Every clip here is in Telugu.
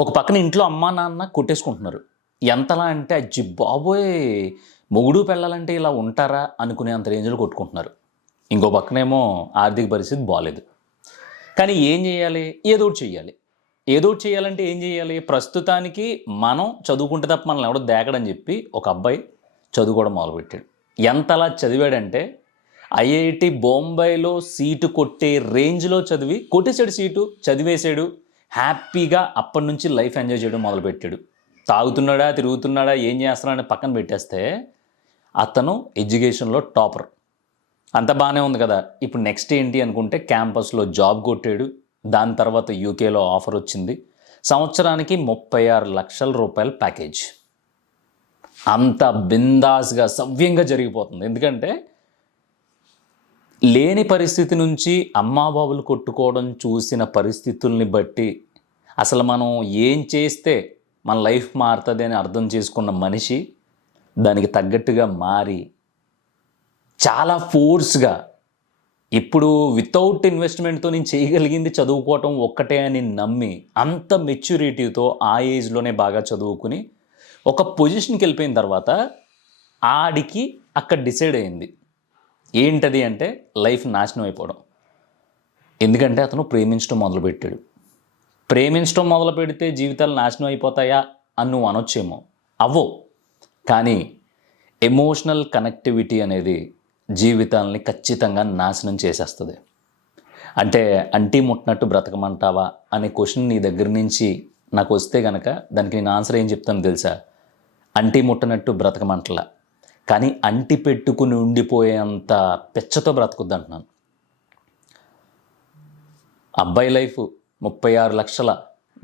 ఒక పక్కన ఇంట్లో అమ్మా నాన్న కొట్టేసుకుంటున్నారు. ఎంతలా అంటే అజ్జి బాబోయ్! మొగుడు పెళ్ళాలంటే ఇలా ఉంటారా అనుకునేంత రేంజ్‌లో కొట్టుకుంటున్నారు. ఇంకో పక్కనేమో ఆర్థిక పరిస్థితి బాలేదు. కానీ ఏం చేయాలి? ఏదోకటి చెయ్యాలి. ఏదోకటి చేయాలంటే ఏం చేయాలి? ప్రస్తుతానికి మనం చదువుకుంటే తప్ప మనల్ని ఎవడో దేకడని చెప్పి ఒక అబ్బాయి చదువుకోవడం మొదలుపెట్టాడు. ఎంతలా చదివాడంటే ఐఐటీ బొంబాయిలో సీటు కొట్టే రేంజ్‌లో చదివి కొట్టేసాడు సీటు, చదివేశాడు. హ్యాపీగా అప్పటినుంచి లైఫ్ ఎంజాయ్ చేయడం మొదలుపెట్టాడు. తాగుతున్నాడా, తిరుగుతున్నాడా, ఏం చేస్తున్నాడా అని పక్కన పెట్టేస్తే అతను ఎడ్యుకేషన్‌లో టాపర్. అంతా బాగానే ఉంది కదా! ఇప్పుడు నెక్స్ట్ ఏంటి అనుకుంటే క్యాంపస్‌లో జాబ్ కొట్టాడు. దాని తర్వాత యూకేలో ఆఫర్ వచ్చింది. సంవత్సరానికి 36,00,000 రూపాయల ప్యాకేజ్. అంత బిందాస్‌గా సవ్యంగా జరిగిపోతుంది. ఎందుకంటే లేని పరిస్థితి నుంచి అమ్మాబాబులు కొట్టుకోవడం చూసిన పరిస్థితుల్ని బట్టి అసలు మనం ఏం చేస్తే మన లైఫ్ మారుతుంది అని అర్థం చేసుకున్న మనిషి దానికి తగ్గట్టుగా మారి చాలా ఫోర్స్గా ఇప్పుడు వితౌట్ ఇన్వెస్ట్మెంట్తో నేను చేయగలిగింది చదువుకోవటం ఒక్కటే అని నమ్మి అంత మెచ్యూరిటీతో ఆ ఏజ్లోనే బాగా చదువుకుని ఒక పొజిషన్కి వెళ్ళిపోయిన తర్వాత ఆడికి అక్కడ డిసైడ్ అయింది ఏంటది అంటే లైఫ్ నాశనం అయిపోవడం. ఎందుకంటే అతను ప్రేమించడం మొదలుపెట్టాడు. ప్రేమించడం మొదలు పెడితే జీవితాలు నాశనం అయిపోతాయా అని నువ్వు అనొచ్చేమో, అవ్వో. కానీ ఎమోషనల్ కనెక్టివిటీ అనేది జీవితాలని ఖచ్చితంగా నాశనం చేసేస్తుంది. అంటే అంటీ ముట్టినట్టు బ్రతకమంటావా అనే క్వశ్చన్ నీ దగ్గర నుంచి నాకు వస్తే కనుక దానికి నేను ఆన్సర్ ఏం చెప్తాను తెలుసా? అంటీ ముట్టనట్టు బ్రతకమంటలా, కానీ అంటి పెట్టుకుని ఉండిపోయేంత పెచ్చతో బ్రతకొద్దు అంటున్నాను. అబ్బాయి లైఫ్ 36 లక్షల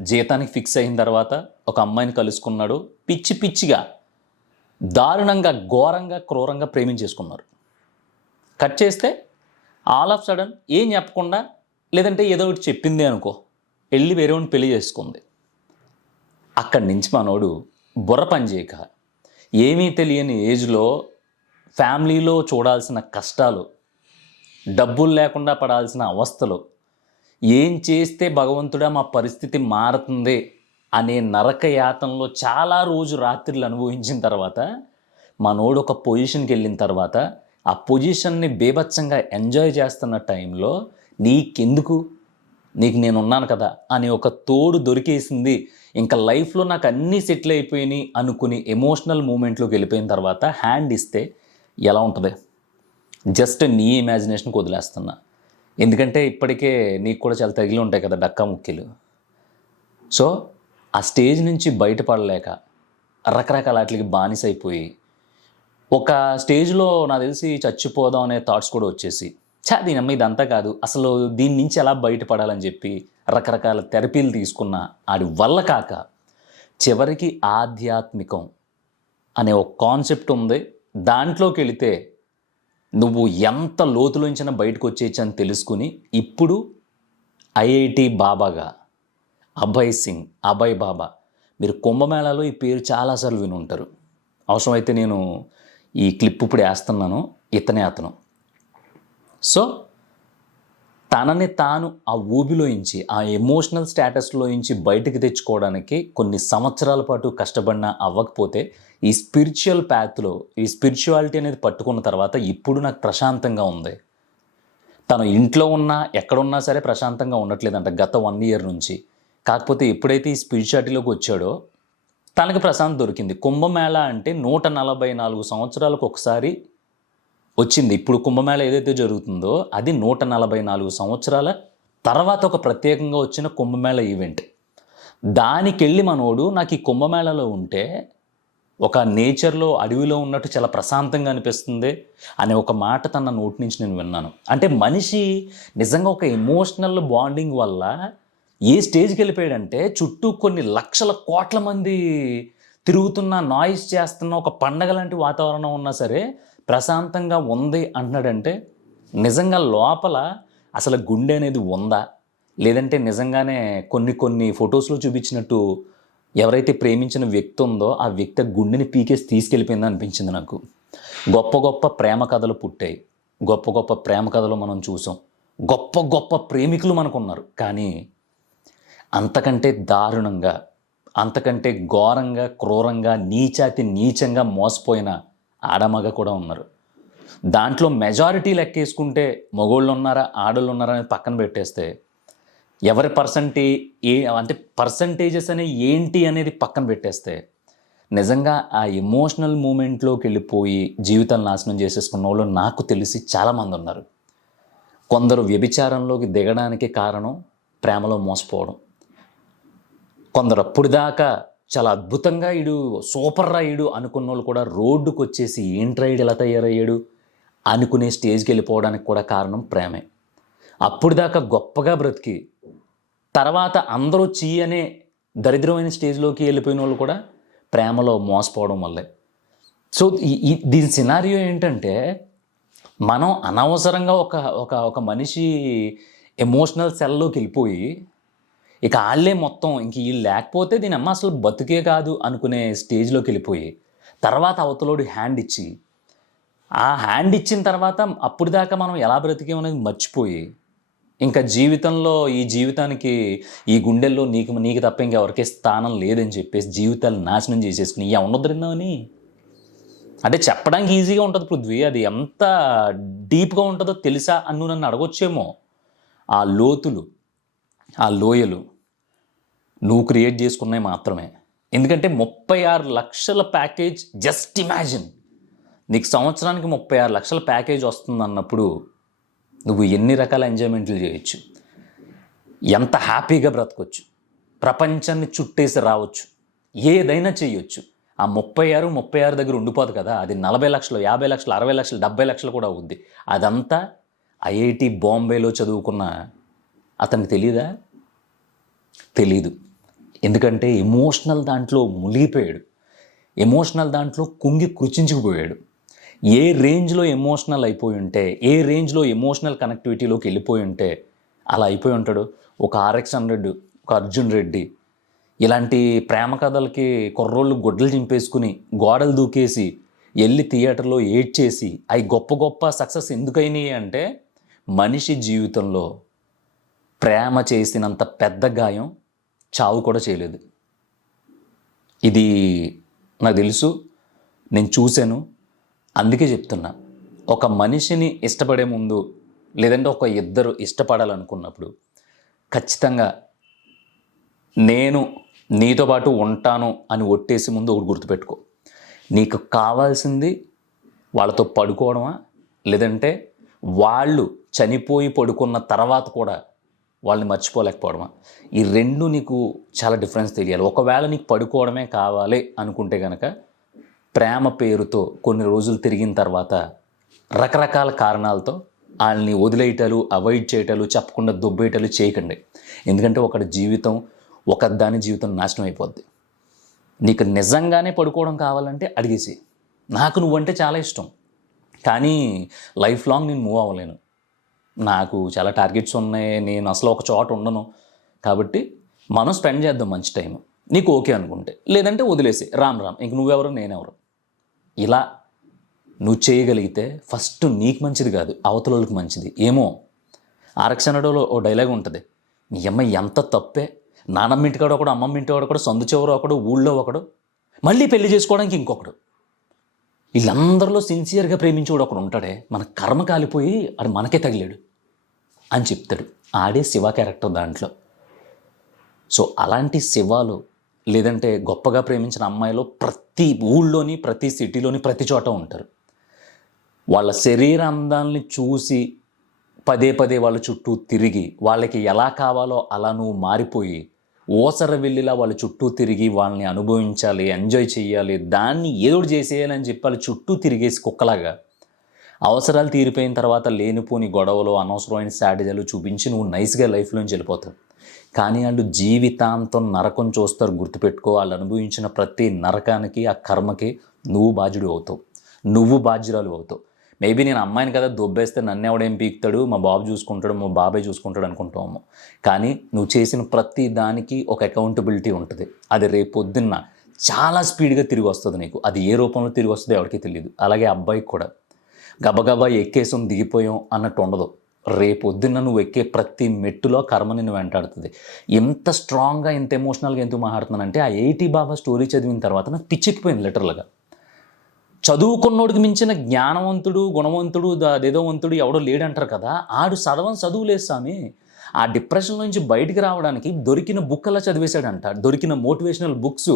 జీతానికి ఫిక్స్ అయిన తర్వాత ఒక అమ్మాయిని కలుసుకున్నాడు. పిచ్చి పిచ్చిగా దారుణంగా ఘోరంగా క్రూరంగా ప్రేమించేసుకున్నారు. కట్ చేస్తే ఆల్ ఆఫ్ సడన్ ఏం చెప్పకుండా, లేదంటే ఏదో ఒకటి చెప్పింది అనుకో, వెళ్ళి వేరే వాడిని పెళ్లి చేసుకుంది. అక్కడి నుంచి మనోడు బుర్ర పని చేయక ఏమీ తెలియని ఏజ్లో ఫ్యామిలీలో చూడాల్సిన కష్టాలు, డబ్బులు లేకుండా పడాల్సిన అవస్థలు, ఏం చేస్తే భగవంతుడా మా పరిస్థితి మారుతుంది అనే నరక యాతనలో చాలా రోజు రాత్రులు అనుభవించిన తర్వాత మనోడు ఒక పొజిషన్కి వెళ్ళిన తర్వాత ఆ పొజిషన్ని బేభత్సంగా ఎంజాయ్ చేస్తున్న టైంలో నీకెందుకు, నీకు నేనున్నాను కదా అని ఒక తోడు దొరికేసింది. ఇంకా లైఫ్లో నాకు అన్నీ సెటిల్ అయిపోయినాయి అనుకుని ఎమోషనల్ మూమెంట్లోకి వెళ్ళిపోయిన తర్వాత హ్యాండ్ ఇస్తే ఎలా ఉంటుంది? జస్ట్ నీ ఇమాజినేషన్కి వదిలేస్తున్నా. ఎందుకంటే ఇప్పటికే నీకు కూడా చాలా తగిలి ఉంటాయి కదా డక్కా ముక్కీలు. సో ఆ స్టేజ్ నుంచి బయటపడలేక రకరకాల వాటికి బానిస అయిపోయి ఒక స్టేజ్లో నాకు తెలిసి చచ్చిపోదాం అనే థాట్స్ కూడా వచ్చేసి దీనమ్మ ఇదంతా కాదు, అసలు దీని నుంచి ఎలా బయటపడాలని చెప్పి రకరకాల థెరపీలు తీసుకున్న ఆడి వల్ల కాక చివరికి ఆధ్యాత్మికం అనే ఒక కాన్సెప్ట్ ఉంది. దాంట్లోకి వెళితే నువ్వు ఎంత లోతులోంచిన బయటకు వచ్చేయచ్చు అని తెలుసుకుని ఇప్పుడు ఐఐటి బాబాగా అభయ్ బాబా. మీరు కుంభమేళాలో ఈ పేరు చాలాసార్లు విని ఉంటారు. అవసరమైతే నేను ఈ క్లిప్ ఇప్పుడు వేస్తున్నాను. ఇతనే అతను. సో తనని తాను ఆ ఊబిలోంచి, ఆ ఎమోషనల్ స్టేటస్లోంచి బయటకు తెచ్చుకోవడానికి కొన్ని సంవత్సరాల పాటు కష్టపడినా అవ్వకపోతే ఈ స్పిరిచువల్ ప్యాత్లో ఈ స్పిరిచువాలిటీ అనేది పట్టుకున్న తర్వాత ఇప్పుడు నాకు ప్రశాంతంగా ఉంది. తను ఇంట్లో ఉన్నా ఎక్కడున్నా సరే ప్రశాంతంగా ఉండట్లేదంట గత 1 year నుంచి. కాకపోతే ఎప్పుడైతే ఈ స్పిరిచువాలిటీలోకి వచ్చాడో తనకి ప్రశాంతత దొరికింది. కుంభమేళా అంటే 144 సంవత్సరాలకు ఒకసారి వచ్చింది. ఇప్పుడు కుంభమేళా ఏదైతే జరుగుతుందో అది 144 సంవత్సరాల తర్వాత ఒక ప్రత్యేకంగా వచ్చిన కుంభమేళా ఈవెంట్. దానికెళ్ళి మనోడు నాకు ఈ కుంభమేళాలో ఉంటే ఒక నేచర్లో అడవిలో ఉన్నట్టు చాలా ప్రశాంతంగా అనిపిస్తుంది అనే ఒక మాట తన నోటి నుంచి నేను విన్నాను. అంటే మనిషి నిజంగా ఒక ఎమోషనల్ బాండింగ్ వల్ల ఏ స్టేజ్కి వెళ్ళిపోయాడంటే చుట్టూ కొన్ని లక్షల కోట్ల మంది తిరుగుతున్న, నాయిస్ చేస్తున్న, ఒక పండగ లాంటి వాతావరణం ఉన్నా సరే ప్రశాంతంగా ఉంది అంటున్నాడంటే నిజంగా లోపల అసలు గుండె అనేది ఉందా, లేదంటే నిజంగానే కొన్ని ఫొటోస్లో చూపించినట్టు ఎవరైతే ప్రేమించిన వ్యక్తి ఉందో ఆ వ్యక్తి గుండెని పీకేసి తీసుకెళ్ళిపోయిందని అనిపించింది నాకు. గొప్ప గొప్ప ప్రేమ కథలు పుట్టాయి, గొప్ప గొప్ప ప్రేమ కథలు మనం చూసాం, గొప్ప గొప్ప ప్రేమికులు మనకున్నారు. కానీ అంతకంటే దారుణంగా అంతకంటే ఘోరంగా, క్రూరంగా, నీచాతి నీచంగా మోసపోయిన ఆడమగ కూడా ఉన్నారు. దాంట్లో మెజారిటీ లెక్కేసుకుంటే మగోళ్ళు ఉన్నారా, ఆడోళ్ళు ఉన్నారా అనేది పక్కన పెట్టేస్తే ఎవరి అంటే పర్సంటేజెస్ అనేవి ఏంటి అనేది పక్కన పెట్టేస్తే నిజంగా ఆ ఎమోషనల్ మూమెంట్లోకి వెళ్ళిపోయి జీవితాలు నాశనం చేసేసుకున్న వాళ్ళు నాకు తెలిసి చాలామంది ఉన్నారు. కొందరు వ్యభిచారంలోకి దిగడానికి కారణం ప్రేమలో మోసపోవడం. కొందరు అప్పుడు దాకా చాలా అద్భుతంగా సూపర్ రైడు అనుకున్న వాళ్ళు కూడా రోడ్డుకు వచ్చేసి ఏంట్రా ఈడు ఇలా తయారయ్యాడు అనుకునే స్టేజ్కి వెళ్ళిపోవడానికి కూడా కారణం ప్రేమే. అప్పుడు దాకా గొప్పగా బ్రతికి తర్వాత అందరూ చీ అనే దరిద్రమైన స్టేజ్లోకి వెళ్ళిపోయిన వాళ్ళు కూడా ప్రేమలో మోసపోవడం వల్లే. సో దీని సినారియో ఏంటంటే, మనం అనవసరంగా ఒక మనిషి ఎమోషనల్ సెల్లోకి వెళ్ళిపోయి ఇక వాళ్ళే మొత్తం ఇంక వీళ్ళు లేకపోతే దీని అమ్మ అసలు బతుకే కాదు అనుకునే స్టేజ్లోకి వెళ్ళిపోయి తర్వాత అవతలోడు హ్యాండ్ ఇచ్చి ఆ హ్యాండ్ ఇచ్చిన తర్వాత అప్పుడు దాకా మనం ఎలా బ్రతికేమనేది మర్చిపోయి ఇంకా జీవితంలో ఈ జీవితానికి ఈ గుండెల్లో నీకు తప్ప ఇంకెవరికే స్థానం లేదని చెప్పేసి జీవితాలు నాశనం చేసేసుకుని ఇక ఉండదురిందని. అంటే చెప్పడానికి ఈజీగా ఉంటుంది పృథ్వీ, అది ఎంత డీప్గా ఉంటుందో తెలుసా అని నన్ను అడగొచ్చేమో. ఆ లోతులు, ఆ లోయలు నువ్వు క్రియేట్ చేసుకున్నాయి మాత్రమే. ఎందుకంటే 36 లక్షల ప్యాకేజ్, జస్ట్ ఇమాజిన్, నీకు సంవత్సరానికి 36 లక్షల ప్యాకేజ్ వస్తుంది అన్నప్పుడు నువ్వు ఎన్ని రకాల ఎంజాయ్మెంట్లు చేయొచ్చు, ఎంత హ్యాపీగా బ్రతకొచ్చు, ప్రపంచాన్ని చుట్టేసి రావచ్చు, ఏదైనా చేయొచ్చు. ఆ 36 దగ్గర ఉండిపోదు కదా, అది 40 లక్షలు, 50 లక్షలు, 60 లక్షలు, 70 లక్షలు కూడా అవుద్ది. అదంతా ఐఐటి బాంబేలో చదువుకున్న అతనికి తెలీదా? తెలీదు. ఎందుకంటే ఎమోషనల్ దాంట్లో మునిగిపోయాడు, ఎమోషనల్ దాంట్లో కుంగి కృచించుకుపోయాడు. ఏ రేంజ్లో ఎమోషనల్ అయిపోయి ఉంటే, ఏ రేంజ్లో ఎమోషనల్ కనెక్టివిటీలోకి వెళ్ళిపోయి ఉంటే అలా అయిపోయి ఉంటాడు. ఒక RX-100, ఒక అర్జున్ రెడ్డి ఇలాంటి ప్రేమ కథలకి కుర్రోళ్ళు గొడ్డలు చింపేసుకుని గోడలు దూకేసి వెళ్ళి థియేటర్లో ఏడ్చేసి అవి గొప్ప సక్సెస్ ఎందుకైనాయి అంటే, మనిషి జీవితంలో ప్రేమ చేసినంత పెద్ద గాయం చావు కూడా చేయలేదు. ఇది నాకు తెలుసు, నేను చూశాను. అందుకే చెప్తున్నా, ఒక మనిషిని ఇష్టపడే ముందు లేదంటే ఒక ఇద్దరు ఇష్టపడాలనుకున్నప్పుడు ఖచ్చితంగా నేను నీతో పాటు ఉంటాను అని ఒట్టేసి ముందు ఒకటి గుర్తుపెట్టుకో. నీకు కావాల్సింది వాళ్ళతో పడుకోవడమా, లేదంటే వాళ్ళు చనిపోయి పడుకున్న తర్వాత కూడా వాళ్ళని మర్చిపోలేకపోవడమా? ఈ రెండు నీకు చాలా డిఫరెన్స్ తెలియాలి. ఒకవేళ నీకు పడుకోవడమే కావాలి అనుకుంటే కనుక ప్రేమ పేరుతో కొన్ని రోజులు తిరిగిన తర్వాత రకరకాల కారణాలతో వాళ్ళని వదిలేయటాలు, అవాయిడ్ చేయటాలు, చెప్పకుండా దొబ్బేయటాలు చేయకండి. ఎందుకంటే ఒకదాని జీవితం నాశనం అయిపోద్ది. నీకు నిజంగానే పడుకోవడం కావాలంటే అడిగేసి, నాకు నువ్వంటే చాలా ఇష్టం కానీ లైఫ్ లాంగ్ నేను మూవ్ అవ్వలేను, నాకు చాలా టార్గెట్స్ ఉన్నాయి, నేను అసలు ఒక చోట ఉండను, కాబట్టి మనం స్పెండ్ చేద్దాం మంచి టైం, నీకు ఓకే అనుకుంటే, లేదంటే వదిలేసి రామ్ ఇంక నువ్వెవరు నేనెవరు. ఇలా నువ్వు చేయగలిగితే ఫస్ట్ నీకు మంచిది కాదు, అవతలకి మంచిది. ఏమో RX-100లో ఓ డైలాగ్ ఉంటుంది, నీ అమ్మ ఎంత తప్పే, నానమ్మ ఇంటికాడు ఒకడు, అమ్మమ్మ ఇంటికాడు ఒకడు, సొంత చివరు ఒకడు, ఊళ్ళో ఒకడు, మళ్ళీ పెళ్లి చేసుకోవడానికి ఇంకొకడు, వీళ్ళందరిలో సిన్సియర్గా ప్రేమించేవాడు ఒకడు ఉంటాడే, మన కర్మ కాలిపోయి అది మనకే తగిలాడు అని చెప్తాడు. ఆడే శివ క్యారెక్టర్ దాంట్లో. సో అలాంటి శివాలు లేదంటే గొప్పగా ప్రేమించిన అమ్మాయిలు ప్రతి ఊళ్ళోని, ప్రతి సిటీలోని, ప్రతి చోట ఉంటారు. వాళ్ళ శరీర అందాలని చూసి పదే వాళ్ళ చుట్టూ తిరిగి వాళ్ళకి ఎలా కావాలో అలా నువ్వు మారిపోయి ఓసర వెళ్ళిలా వాళ్ళ చుట్టూ తిరిగి వాళ్ళని అనుభవించాలి, ఎంజాయ్ చేయాలి, దాన్ని ఏదోడు చేసేయాలని చెప్పి వాళ్ళ చుట్టూ తిరిగేసి కుక్కలాగా అవసరాలు తీరిపోయిన తర్వాత లేనిపోని గొడవలు, అనవసరమైన శాడిజాలు చూపించి నువ్వు నైస్గా లైఫ్లోంచి వెళ్ళిపోతావు. కానీ వాళ్ళు జీవితాంతం నరకం చూస్తారు. గుర్తుపెట్టుకో, వాళ్ళు అనుభవించిన ప్రతి నరకానికి, ఆ కర్మకి నువ్వు బాధ్యుడు అవుతావు, నువ్వు బాధ్యురాలు అవుతావు. మేబీ నేను అమ్మాయిని కదా దొబ్బేస్తే నన్ను ఎవడేం పీకుతాడు, మా బాబు చూసుకుంటాడు, మా బాబాయ్ చూసుకుంటాడు అనుకుంటాము. కానీ నువ్వు చేసిన ప్రతి దానికి ఒక అకౌంటబిలిటీ ఉంటుంది. అది రేపు పొద్దున్న చాలా స్పీడ్గా తిరిగి వస్తుంది నీకు. అది ఏ రూపంలో తిరిగి వస్తుందో ఎవరికీ తెలియదు. అలాగే అబ్బాయికి కూడా గబగబా ఎక్కేసాం దిగిపోయాం అన్నట్టు ఉండదు. రేపొద్దున్న నువ్వు ఎక్కే ప్రతి మెట్టులో కర్మ నిన్ను వెంటాడుతుంది. ఎంత స్ట్రాంగ్గా, ఎంత ఎమోషనల్గా ఎందుకు మాట్లాడుతున్నానంటే, ఆ 80 బాబా స్టోరీ చదివిన తర్వాత నాకు పిచ్చెక్కిపోయింది లిటరల్గా. చదువుకున్నోడికి మించిన జ్ఞానవంతుడు, గుణవంతుడు, అదేదో వంతుడు ఎవడో లేడంటారు కదా, ఆడు చదువు లేదు స్వామి. ఆ డిప్రెషన్ నుంచి బయటికి రావడానికి దొరికిన బుక్ అలా చదివేశాడంట. దొరికిన మోటివేషనల్ బుక్స్,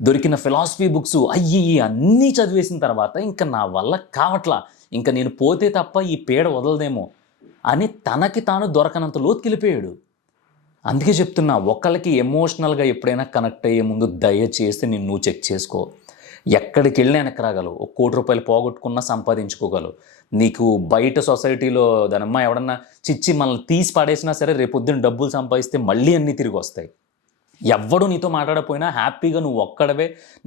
దొరికిన ఫిలాసఫీ బుక్స్ అన్నీ చదివేసిన తర్వాత ఇంకా నా వల్ల కావట్లా, ఇంకా నేను పోతే తప్ప ఈ పీడ వదలదేమో అని తనకి తాను దొరకనంత లోతుకెళ్ళిపోయాడు. అందుకే చెప్తున్నా, ఒకళ్ళకి ఎమోషనల్గా ఎప్పుడైనా కనెక్ట్ అయ్యే ముందు దయచేసి నిన్ను చెక్ చేసుకో. ఎక్కడికి వెళ్ళినా వెనక్కి రాగలవు. ₹1 కోటి పోగొట్టుకున్నా సంపాదించుకోగలవు. నీకు బయట సొసైటీలో దానమ్మ ఎవడన్నా చిచ్చి మనల్ని తీసి పడేసినా సరే రేపొద్దున డబ్బులు సంపాదిస్తే మళ్ళీ అన్నీ తిరిగి వస్తాయి. ఎవ్వడు నీతో మాట్లాడకపోయినా హ్యాపీగా నువ్వు ఒక్కడవే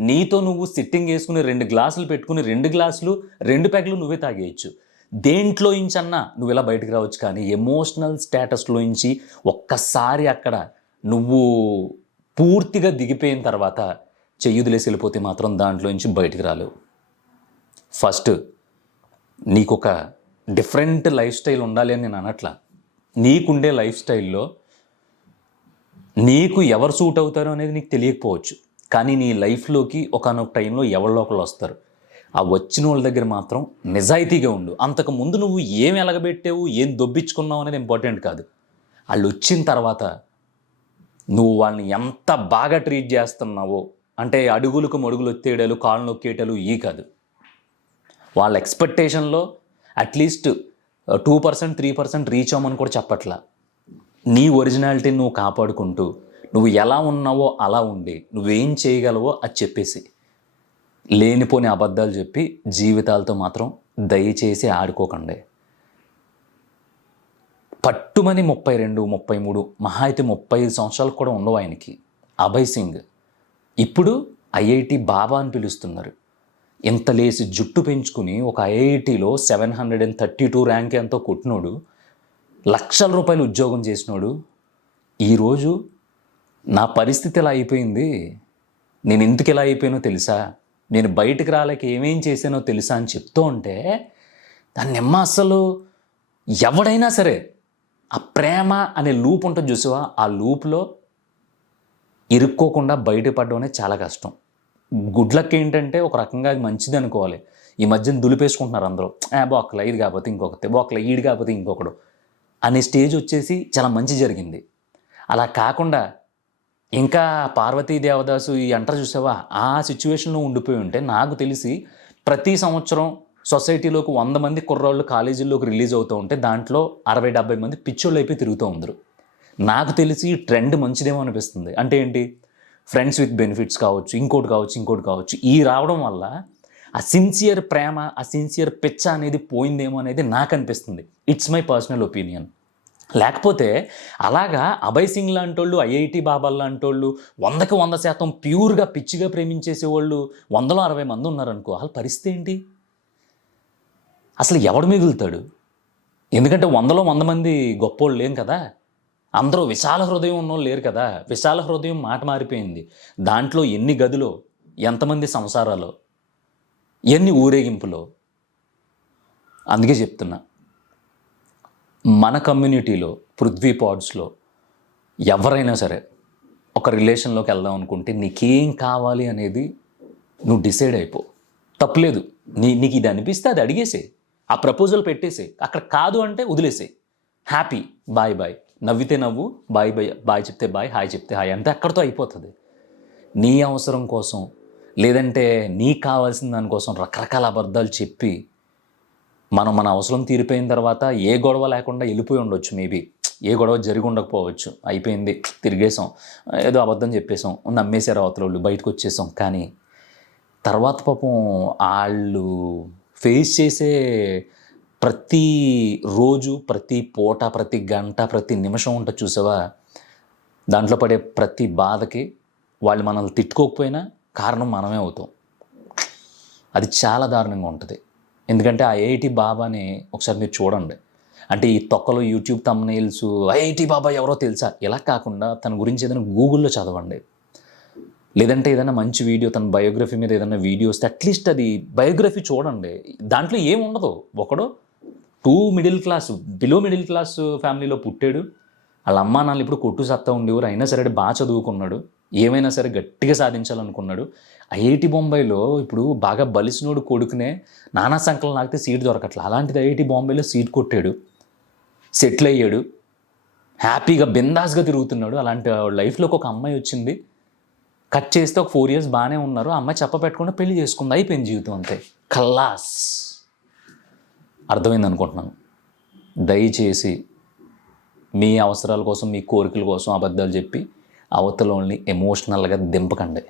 నీతో నువ్వు సిట్టింగ్ వేసుకుని 2 గ్లాసులు పెట్టుకుని 2 గ్లాసులు 2 పెగ్లు నువ్వే తాగేయచ్చు. దేంట్లో ఇంచన్నా నువ్వు ఇలా బయటకు రావచ్చు. కానీ ఎమోషనల్ స్టేటస్లో నుంచి ఒక్కసారి అక్కడ నువ్వు పూర్తిగా దిగిపోయిన తర్వాత చెయ్యుదిలేసి వెళ్ళిపోతే మాత్రం దాంట్లో నుంచి బయటికి రాలేవు. ఫస్ట్ నీకు ఒక డిఫరెంట్ లైఫ్ స్టైల్ ఉండాలి అని నేను అనట్లా. నీకుండే లైఫ్ స్టైల్లో నీకు ఎవరు సూట్ అవుతారో అనేది నీకు తెలియకపోవచ్చు. కానీ నీ లైఫ్లోకి ఒకానొక టైంలో ఎవరిలో ఒకళ్ళు వస్తారు. ఆ వచ్చిన వాళ్ళ దగ్గర మాత్రం నిజాయితీగా ఉండు. అంతకుముందు నువ్వు ఏం ఎలగబెట్టావు, ఏం దొబ్బించుకున్నావు అనేది ఇంపార్టెంట్ కాదు. వాళ్ళు వచ్చిన తర్వాత నువ్వు వాళ్ళని ఎంత బాగా ట్రీట్ చేస్తున్నావో, అంటే అడుగులకు మడుగులు ఒత్తేయడాలు, కాళ్ళు నొక్కేయటాలు ఈ కాదు. వాళ్ళ ఎక్స్పెక్టేషన్లో అట్లీస్ట్ 2%, 3% రీచ్ అవ్వమని కూడా చెప్పట్లా. నీ ఒరిజినాలిటీని నువ్వు కాపాడుకుంటూ నువ్వు ఎలా ఉన్నావో అలా ఉండి నువ్వేం చేయగలవో అది చెప్పేసి, లేనిపోని అబద్ధాలు చెప్పి జీవితాలతో మాత్రం దయచేసి ఆడుకోకండి. పట్టుమని 32, 33 మహా అయితే 35 సంవత్సరాలు కూడా ఉండవు ఆయనకి. అభయ్ సింగ్ ఇప్పుడు ఐఐటి బాబా అని పిలుస్తున్నారు. ఇంత లేసి జుట్టు పెంచుకుని ఒక ఐఐటిలో 732 ర్యాంక్ ఎంతో కొట్టినోడు, ₹1,00,000 ఉద్యోగం చేసినోడు ఈరోజు నా పరిస్థితి ఇలా అయిపోయింది, నేను ఎందుకు ఇలా అయిపోయానో తెలుసా, నేను బయటకు రాలేక ఏమేం చేశానో తెలుసా అని చెప్తూ ఉంటే దాన్ని అసలు ఎవడైనా సరే ఆ ప్రేమ అనే లూప్ ఉంటుంది చూసావా, ఆ లూప్లో ఇరుక్కోకుండా బయటపడడం అనేది చాలా కష్టం. గుడ్ లక్ ఏంటంటే ఒక రకంగా అది మంచిది అనుకోవాలి. ఈ మధ్యన దులిపేసుకుంటున్నారు అందరూ, బొక్కల ఇది కాకపోతే ఇంకొకటి, బొక్కల ఈడు కాకపోతే ఇంకొకడు అనే స్టేజ్ వచ్చేసి చాలా మంచి జరిగింది. అలా కాకుండా ఇంకా పార్వతీ దేవదాసు ఈ అంటారు చూసావా, ఆ సిచ్యువేషన్లో ఉండిపోయి ఉంటే నాకు తెలిసి ప్రతి సంవత్సరం సొసైటీలోకి 100 మంది కుర్రాళ్ళు కాలేజీల్లోకి రిలీజ్ అవుతూ ఉంటే దాంట్లో 60-70 మంది పిచ్చోళ్ళు అయిపోయి తిరుగుతూ ఉందరు. నాకు తెలిసి ఈ ట్రెండ్ మంచిదేమో అనిపిస్తుంది. అంటే ఏంటి, ఫ్రెండ్స్ విత్ బెనిఫిట్స్ కావచ్చు, ఇంకోటి కావచ్చు ఈ రావడం వల్ల ఆ సిన్సియర్ ప్రేమ, ఆ సిన్సియర్ పిచ్చ అనేది పోయిందేమో అనేది నాకు అనిపిస్తుంది. It's my personal opinion. లేకపోతే అలాగా అభయ్ సింగ్ లాంటి వాళ్ళు, ఐఐటి బాబాల్ లాంటి వాళ్ళు 100కి 100% ప్యూర్గా పిచ్చిగా ప్రేమించేసేవాళ్ళు 160 మంది ఉన్నారనుకో, వాళ్ళ పరిస్థితి ఏంటి? అసలు ఎవడు మిగులుతాడు? ఎందుకంటే 100లో 100 మంది గొప్పోళ్ళు లేం కదా, అందరూ విశాల హృదయం ఉన్నోళ్ళు లేరు కదా. విశాల హృదయం మాట మారిపోయింది. దాంట్లో ఎన్ని గదులో, ఎంతమంది సంసారాలు, ఎన్ని ఊరేగింపులో. అందుకే చెప్తున్నా, మన కమ్యూనిటీలో పృథ్వీ పాడ్స్లో ఎవరైనా సరే ఒక రిలేషన్లోకి వెళ్దాం అనుకుంటే నీకేం కావాలి అనేది నువ్వు డిసైడ్ అయిపో. తప్పులేదు. నీకు ఇది అనిపిస్తే అది అడిగేసే, ఆ ప్రపోజల్ పెట్టేసే. అక్కడ కాదు అంటే వదిలేసే. హ్యాపీ, బాయ్ బాయ్, నవ్వితే నవ్వు, బాయ్ బాయ్, బాయ్ చెప్తే బాయ్, హాయ్ చెప్తే హాయ్, అంతే, అక్కడితో అయిపోతుంది. నీ అవసరం కోసం లేదంటే నీకు కావాల్సిన దానికోసం రకరకాల అబద్ధాలు చెప్పి మన అవసరం తీరిపోయిన తర్వాత ఏ గొడవ లేకుండా వెళ్ళిపోయి ఉండొచ్చు. మేబీ ఏ గొడవ జరిగి ఉండకపోవచ్చు, అయిపోయింది, తిరిగేసాం, ఏదో అబద్ధం చెప్పేసాం, నమ్మేశారు అవతల వాళ్ళు, బయటకు వచ్చేసాం. కానీ తర్వాత పాపం వాళ్ళు ఫేస్ చేసే ప్రతి రోజు, ప్రతి పూట, ప్రతి గంట, ప్రతి నిమిషం ఉంటుంది చూసావా, దాంట్లో పడే ప్రతి బాధకి వాళ్ళు మనల్ని తిట్టుకోకపోయినా కారణం మనమే అవుతాం. అది చాలా దారుణంగా ఉంటుంది. ఎందుకంటే ఆ ఐఐటి బాబాని ఒకసారి మీరు చూడండి. అంటే ఈ తొక్కలో యూట్యూబ్ థంబ్నెయిల్స్ ఐఐటి బాబా ఎవరో తెలుసా ఇలా కాకుండా తన గురించి ఏదైనా గూగుల్లో చదవండి. లేదంటే ఏదైనా మంచి వీడియో, తన బయోగ్రఫీ మీద ఏదైనా వీడియో వస్తే అట్లీస్ట్ అది బయోగ్రఫీ చూడండి. దాంట్లో ఏముండదు, ఒకడు middle class below middle class ఫ్యామిలీలో పుట్టాడు. వాళ్ళ అమ్మా నాన్నలు ఇప్పుడు కొట్టు సత్తా ఉండేవారు, అయినా సరే బాగా చదువుకున్నాడు, ఏమైనా సరే గట్టిగా సాధించాలనుకున్నాడు. ఐఐటి బొంబాయిలో ఇప్పుడు బాగా బలిసినోడు కొడుకునే నానా సంకలం నాకితే సీట్ దొరకట్లా, అలాంటిది ఐఐటి బాంబేలో సీట్ కొట్టాడు, సెటిల్ అయ్యాడు, హ్యాపీగా బిందాస్గా తిరుగుతున్నాడు. అలాంటి లైఫ్లోకి ఒక అమ్మాయి వచ్చింది, కట్ చేస్తే ఒక 4 years బాగానే ఉన్నారు, ఆ అమ్మాయి చెప్పపెట్టకుండా పెళ్లి చేసుకుంది, అయిపోయింది జీవితం అంతే, ఖల్లాస్. అర్థమైంది అనుకుంటున్నాను. దయచేసి మీ అవసరాల కోసం, మీ కోరికల కోసం అబద్ధాలు చెప్పి అవతలని ఎమోషనల్గా దింపకండి.